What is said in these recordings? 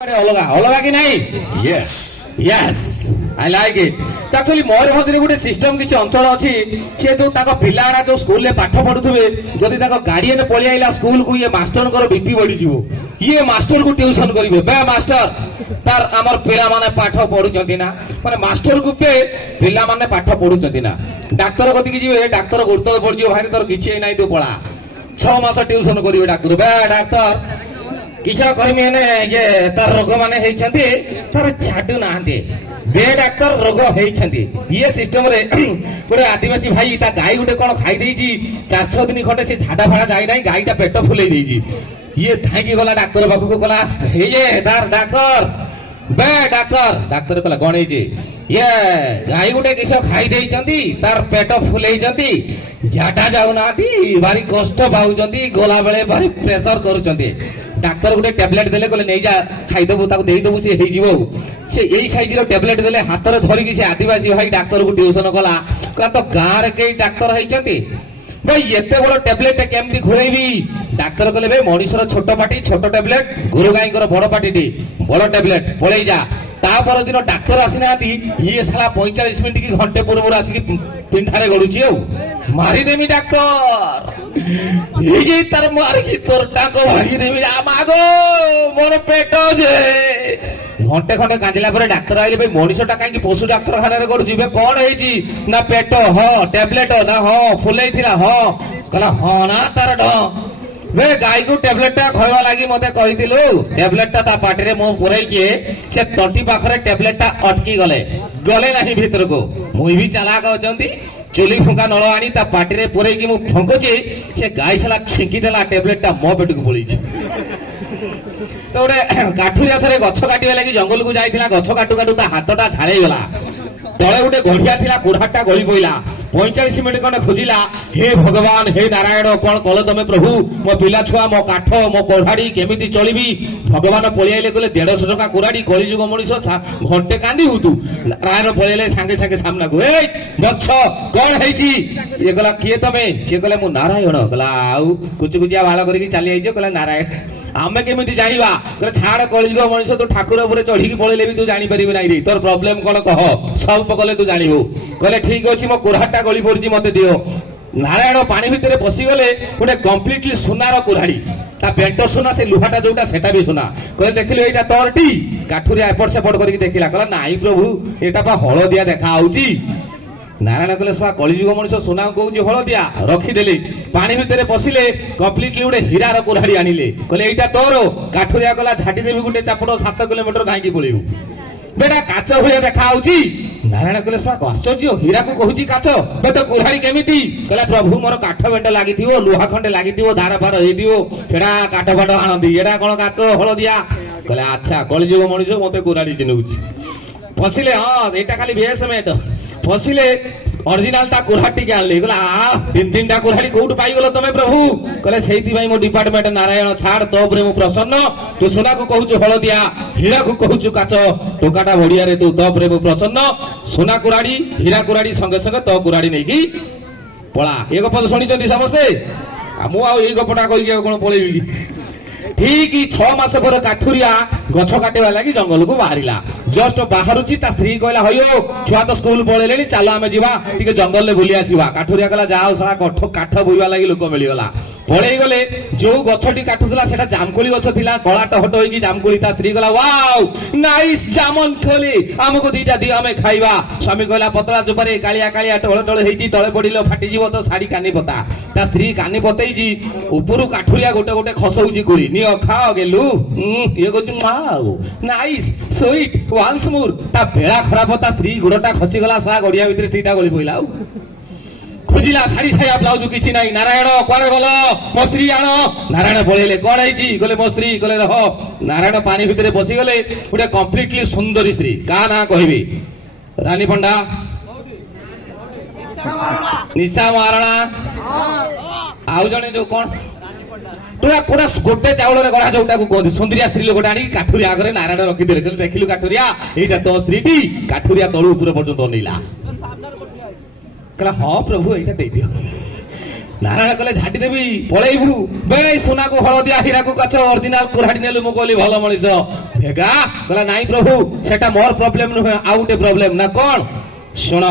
अलगा अलगा कि नहीं Yes. Yes I like it actually Mayurbhanj रे गोटे सिस्टम किसी अंचल अच्छी से जो ताको पिलाड़ा जो स्कूल में पाठ पढ़ुवे जदि ताको गार्डियन पळि आइला स्कूल को ये मास्टर को बीपी बढ़ी जीवो ये मास्टर को ट्यूशन करिवे बे मास्टर तार हमर पिला माने पाठ पढुचंती ना माने मास्टर को पे पिला माने पाठ पढुचंती ना डाक्टर कति की जीवे डाक्टर गुरुत्व पड़ जीव भाई तोर किछि नाही तो पळा 6 मास ट्यूशन करिवे डाक्टर बे डाक्टर किछ कहमी ने जे तार रोग माने हेइछंती तार छाडू नाहंती बे डाक्टर रोग हेइछंती ये सिस्टम रे गोटे आदिवासी भाई ता गाई गुटे कोन खाई देइची 4-6 दिन खंडे से झाडा फाडा जाई नाही गाईटा पेट फुलेई देइची ये धाई गला डाक्टर बाबू को कला हे ये तार डाक्टर बे डाक्टर डाक्टर कला कोन हेइची ये गाई गुटे किछ खाई देइछंती तार पेट फुलेइछंती झाडा जाउ नाती भारी कष्ट पाउछंती गोला बेले भारी प्रेशर करूछंती डाक्टर गोटे टैबलेट देले कहले नहीं जा खाइदेबू ताको देई देबू से हेइ जीवो से एई साइज रो टैबलेट देले हाथ रे धरि कि से आदिवासी भाई डाक्टर को ट्यूशन कला कला तो गां रे के डाक्टर हेइछंती भाई एते बड़ टैबलेट केमती खुलेबी डाक्टर कहले बे मनीषर छोट पाटी छोट टैबलेट गुरु गाई कर बड़ पाटी बड़ टैबलेट पळेई जा तापर दिन डाक्टर आसीनाती ये साला 45 मिनिट की घंटे पूर्व आसी पिंठारे गडुची औ मारी देमी डाक्टर ये जे तार मारी की तोर टाको भागी देमी आ मागो मोर पेट जे घंटे खंडे कांदिला पर डाक्टर आइले भाई मनीषटा काई पशु डाक्टर खाना रे गडुची बे कोन हेची ना पेट ह टैबलेट ना ह फुलेई थिला ह कला ह ना तार ढ वे गाई को टैबलेट खइबा लागि मते कहितिलु टैबलेट ता पाटरे मो पुरई के से तंटी पाखरे टैबलेट अटकी गले गले नाही भीतर को मुई भी चालाक अचंती चुली फुंका नळ आनी ता पाटरे पुरई के मु फंकोची से गाई साला छिकी देला टैबलेट मो पेट को पळीची तो रे काठुरिया थरे गछ काटिबा लागि जंगल को जाइथिला गछ काटू काटू ता हातटा झाळेई गला तळे गोटे गढिया थिला कुढ़ाटा गळी पइला 45 मिनिट खंडे खोजिला हे भगवान हे नारायण कोन कल तमे प्रभु मो पिला छुआ मो काठ मो कोढ़ाड़ी केमिति चलिबी भगवान पळियाइले कहले 150 टका कुराड़ी कली जुग मनिष घंटे कांदी हुतु नारायण पळियाइले सांगे सांगे सामना को ए गच्छ कोन हेची ये गला किए तमे से कहले मु नारायण गला आउ कुचकुचिया बाळ करिकि चली आइजो कहले नारायण आमे केमिति जानिबा कहले छाड़ कलिजुग मनिष तू ठाकुर ऊपर चढ़ी पळेले भी तू जानि परिबि नाही रे तोर प्रॉब्लम कोन कह सॉल्व कले तू जानिबो कहले ठीक अछि मो कुराटा गली पड़ची मते दियो नारायण पानी भितरे पसी गले गोटे कंप्लीटली सुनार कुराड़ी ता पेंट सुना से लुहाटा जोटा सेटा भी सुना कहले देखिलो एटा तोरटी काठुरिया एपट सेपट करके देखिला कहला नाही प्रभु एटा पा हळदिया देखा आउची नारायण कहले सा कलिजुग मनिष सुना कहूची हळदिया रखिदेले पानी भितरे पसिले कंप्लीटली गोटे हीरार कुराड़ी आनिले कहले एटा तोर काठुरिया कहला झाटी देबी गोटे चापड़ 7 किलोमीटर धाइकी पळेबू बेटा काच भलिया देखा आउची नारायण कहले सा आश्चर्य हीरा को कहूची काच बे तो कुल्हाड़ी केमिति कहला प्रभु मोर काठ बेंट लागिथिवो लोहा खंडे लागिथिवो धार फार हेइ दिवो फेडा काठ फाट आनंदी एडा कोन काच हळदिया कहला अच्छा कलिजुग मनिष मते कुल्हाड़ी चिनुची फसिले हां एटा खाली बेसमेट फसिले ओरिजिनल ता कुल्हाड़ी के आले कहला तीन टा कुल्हाड़ी कोउट पाई गेलो तमे प्रभु कहले सेहिति भाई मो डिपार्टमेंट नारायण छाड़ तो उपरे मु प्रसन्न तू सोना को कहूछु हळदिया हीरा को कहूछु काच टोकाटा बढिया रे तू तो उपरे मु प्रसन्न सोना कुराड़ी हीरा कुराड़ी संगे संगे तो कुराड़ी नै की पळा एक पद सुनि जंदी समस्ते मु आ ए गपटा कहि के कोन पळेबी ठीक 6 मास पर काठुरिया गछ काटेवा लागि जंगल को बाहरिला जस्ट बाहरुची ता स्त्री कहला हयो छुआ तो स्कूल पळेलेनी चलो आमे जीवा ठीक जंगल ले बुली आसीबा काठुरिया कहला जाओ सारा काठ बोइबा लागि लोक मिली गला पळेई गले जो गछटी काटुतला सेटा जामकोली गछ थिला गळा टहट होई की जामकोली ता स्त्री कहला वाओ नाइस जामन खोली हमको दीटा दियो हमें खाइबा स्वामी कहला पतला चुपरे कालिया कालिया टळ टळ हेजी तळे पडिलो फाटी जीवो तो साड़ी कानी पता ता स्त्री कानी पतेई जी ऊपरु काठुरिया गोटे गोटे खसौजी कोली नियो खाओ गेलु ये गोचु wow nice sweet once more ता बेळा खराब ता स्त्री गुडटा खसी गला सा गडिया भितर स्त्रीटा गली पइला खुजिला साड़ी साया ब्लाउज किछि नाही नारायण कोन गलो मो स्त्री आनो नारायण पळेले कोन आइची गले मो स्त्री गले रह नारायण पानी भितरे बसी गले उडे कंप्लीटली सुंदरी स्त्री का ना कहबी रानी पंडा निशा महाराणा आउ जने जो कोन तुरा कोडा गोटे चावल रे गडा जोटा को कहदी सुंदरिया स्त्री लोकटा आनी काठुरिया आगरे नारायण रखि देले कहले देखिलु काठुरिया एटा तो स्त्रीटी काठुरिया तळु ऊपर पर्यंत नेला कहला हाँ प्रभु एटा दे दियो ନାରାୟଣ କହିଲେ ଝାଟି ଦେବି ପଳେଇବୁ ବେ ସୁନାକୁ ହଳଦିଆ ହୀରାକୁ କାଛ ଅରିଜିନାଲ କୁରାଡି ନେଲୁ। ମୁଁ କହିଲି ଭଲ ମଣିଷ। ଭେଗା କହିଲା ନାଇଁ ପ୍ରଭୁ ସେଟା ମୋର ପ୍ରୋବ୍ଲେମ ନୁହେଁ ଆଉ ଗୋଟେ ପ୍ରୋବ୍ଲେମ। ନା କଣ? ଶୁଣ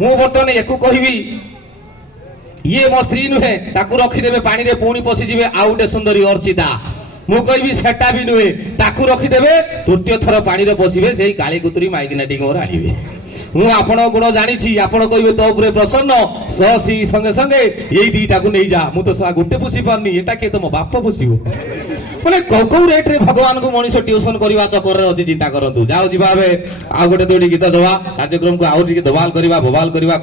ମୁଁ ବର୍ତ୍ତମାନ ୟାକୁ କହିବି ଇଏ ମୋ ସ୍ତ୍ରୀ ନୁହେଁ, ତାକୁ ରଖିଦେବେ ପାଣିରେ ପୁଣି ପଶିଯିବେ ଆଉ ଗୋଟେ ସୁନ୍ଦରୀ ଅର୍ଚିତା। ମୁଁ କହିବି ସେଟା ବି ନୁହେଁ, ତାକୁ ରଖିଦେବେ ତୃତୀୟ ଥର ପାଣିରେ ପଶିବେ ସେଇ କାଳି କୁତୁରି ମାଇକିନାଟି ମୋର ଆଣିବେ। ମୁଁ ଆପଣଙ୍କ ଗୁଣ ଜାଣିଛି, ଆପଣ କହିବେ ତୋ ଉପରେ ପ୍ରସନ୍ନ ସଙ୍ଗେ ସଙ୍ଗେ ଏଇ ଦିଟାକୁ ନେଇଯା। ମୁଁ ତ ଗୋଟେ ପୋଷି ପାରୁନି, ଏଟା କିଏ ତମ ବାପ ପୋଷିବ? ମାନେ କୋଉ ରେଟ୍ରେ ଭଗବାନଙ୍କୁ ମଣିଷ ଟ୍ୟୁସନ କରିବା ଚକରରେ ଅଛି ଚିନ୍ତା କରନ୍ତୁ। ଯାଉ ଯିବା ଏବେ ଆଉ ଗୋଟେ ଦୁଇଟି ଗୀତ ଦବା, କାର୍ଯ୍ୟକ୍ରମକୁ ଆଉ ଟିକେ ଧବାଲ କରିବା ଭୋବାଲ କରିବା।